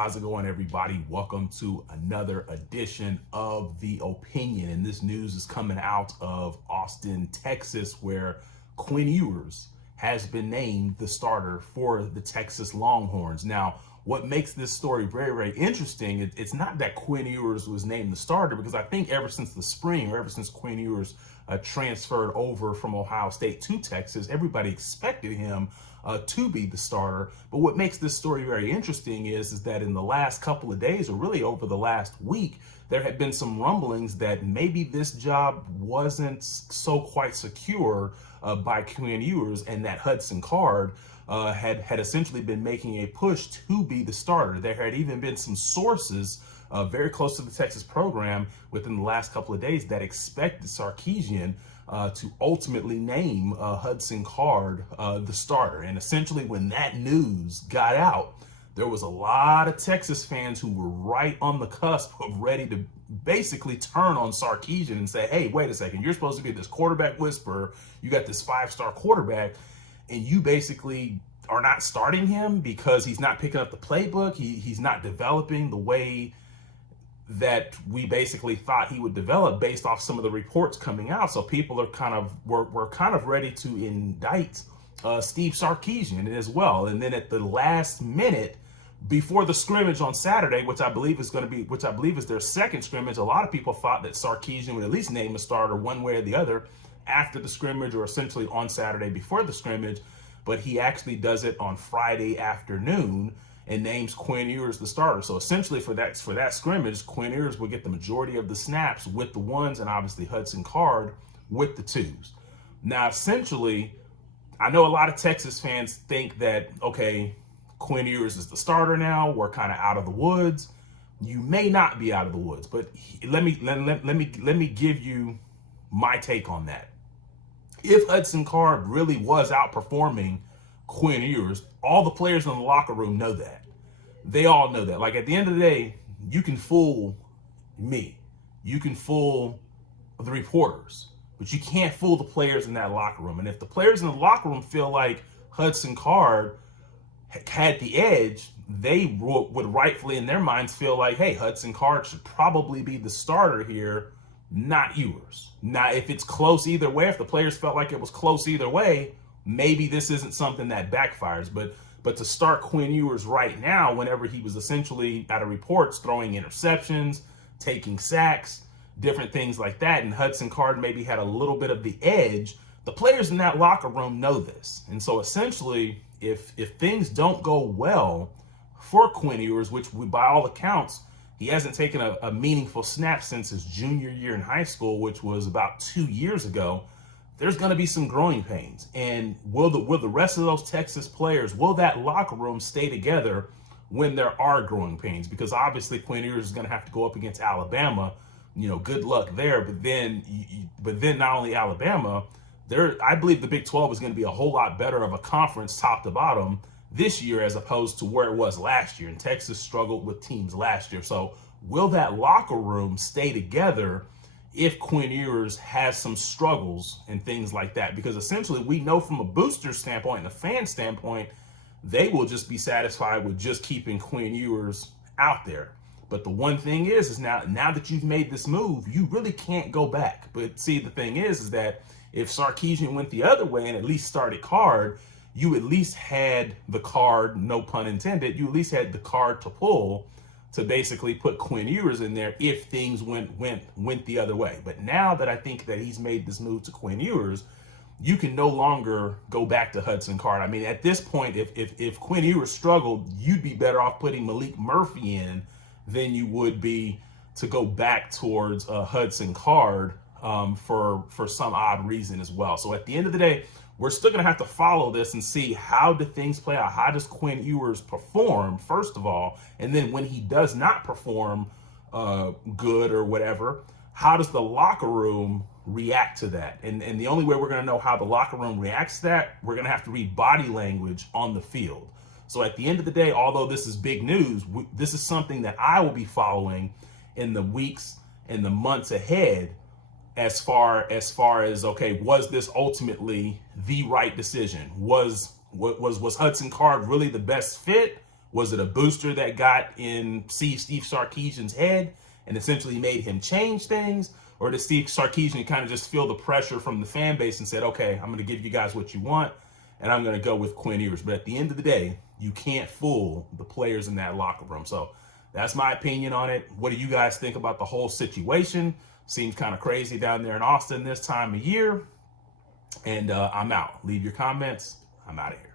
How's it going, everybody? Welcome to another edition of The Opinion. And this news is coming out of Austin, Texas, where Quinn Ewers has been named the starter for the Texas Longhorns. Now, what makes this story very, very interesting, it's not that Quinn Ewers was named the starter, because I think ever since the spring, or ever since Quinn Ewers transferred over from Ohio State to Texas, everybody expected him to be the starter. But what makes this story very interesting is that in the last couple of days, or really over the last week, there had been some rumblings that maybe this job wasn't so quite secure by Quinn Ewers, and that Hudson Card had essentially been making a push to be the starter. There had even been some sources very close to the Texas program within the last couple of days that expected Sarkisian to ultimately name Hudson Card the starter. And essentially, when that news got out, there was a lot of Texas fans who were right on the cusp of ready to basically turn on Sarkisian and say, hey, wait a second, you're supposed to be this quarterback whisperer. You got this five-star quarterback, and you basically are not starting him because he's not picking up the playbook. He's not developing the way that we basically thought he would develop based off some of the reports coming out. So people are were kind of ready to indict Steve Sarkisian as well. And then at the last minute, before the scrimmage on Saturday, which I believe is their second scrimmage, a lot of people thought that Sarkisian would at least name a starter one way or the other after the scrimmage, or essentially on Saturday before the scrimmage. But he actually does it on Friday afternoon and names Quinn Ewers the starter. So essentially for that scrimmage, Quinn Ewers will get the majority of the snaps with the ones, and obviously Hudson Card with the twos. Now, essentially, I know a lot of Texas fans think that, okay, Quinn Ewers is the starter now, we're kind of out of the woods. You may not be out of the woods, but let me give you my take on that. If Hudson Card really was outperforming Quinn Ewers, all the players in the locker room know that. They all know that. Like, at the end of the day, you can fool me. You can fool the reporters, but you can't fool the players in that locker room. And if the players in the locker room feel like Hudson Card had the edge, they would rightfully in their minds feel like, hey, Hudson Card should probably be the starter here, not Ewers. Now, if it's close either way, if the players felt like it was close either way, maybe this isn't something that backfires. But to start Quinn Ewers right now, whenever he was essentially, out of reports, throwing interceptions, taking sacks, different things like that, and Hudson Card maybe had a little bit of the edge, the players in that locker room know this. And so essentially, if things don't go well for Quinn Ewers, which by all accounts, he hasn't taken a meaningful snap since his junior year in high school, which was about 2 years ago, there's going to be some growing pains. And will the rest of those Texas players, will that locker room stay together when there are growing pains? Because obviously Quinn Ewers is going to have to go up against Alabama. You know, good luck there. But then not only Alabama, I believe the Big 12 is going to be a whole lot better of a conference top to bottom this year as opposed to where it was last year. And Texas struggled with teams last year. So will that locker room stay together if Quinn Ewers has some struggles and things like that? Because essentially we know from a booster standpoint and a fan standpoint, they will just be satisfied with just keeping Quinn Ewers out there. But the one thing is now that you've made this move, you really can't go back. But see, the thing is that if Sarkisian went the other way and at least started Card, you at least had the card, no pun intended, you at least had the card to pull to basically put Quinn Ewers in there if things went the other way. But now that I think that he's made this move to Quinn Ewers, you can no longer go back to Hudson Card. I mean, at this point, if Quinn Ewers struggled, you'd be better off putting Malik Murphy in than you would be to go back towards Hudson Card for some odd reason as well. So at the end of the day, we're still going to have to follow this and see how do things play out. How does Quinn Ewers perform, first of all? And then when he does not perform good or whatever, how does the locker room react to that? And the only way we're going to know how the locker room reacts to that, we're going to have to read body language on the field. So at the end of the day, although this is big news, this is something that I will be following in the weeks and the months ahead as far as, okay, was this ultimately the right decision? Was Hudson Card really the best fit? Was it a booster that got in Steve Sarkisian's head and essentially made him change things? Or did Steve Sarkisian kind of just feel the pressure from the fan base and said, okay, I'm going to give you guys what you want, and I'm going to go with Quinn Ewers? But at the end of the day, you can't fool the players in that locker room. So that's my opinion on it. What do you guys think about the whole situation? Seems kind of crazy down there in Austin this time of year. And I'm out. Leave your comments. I'm out of here.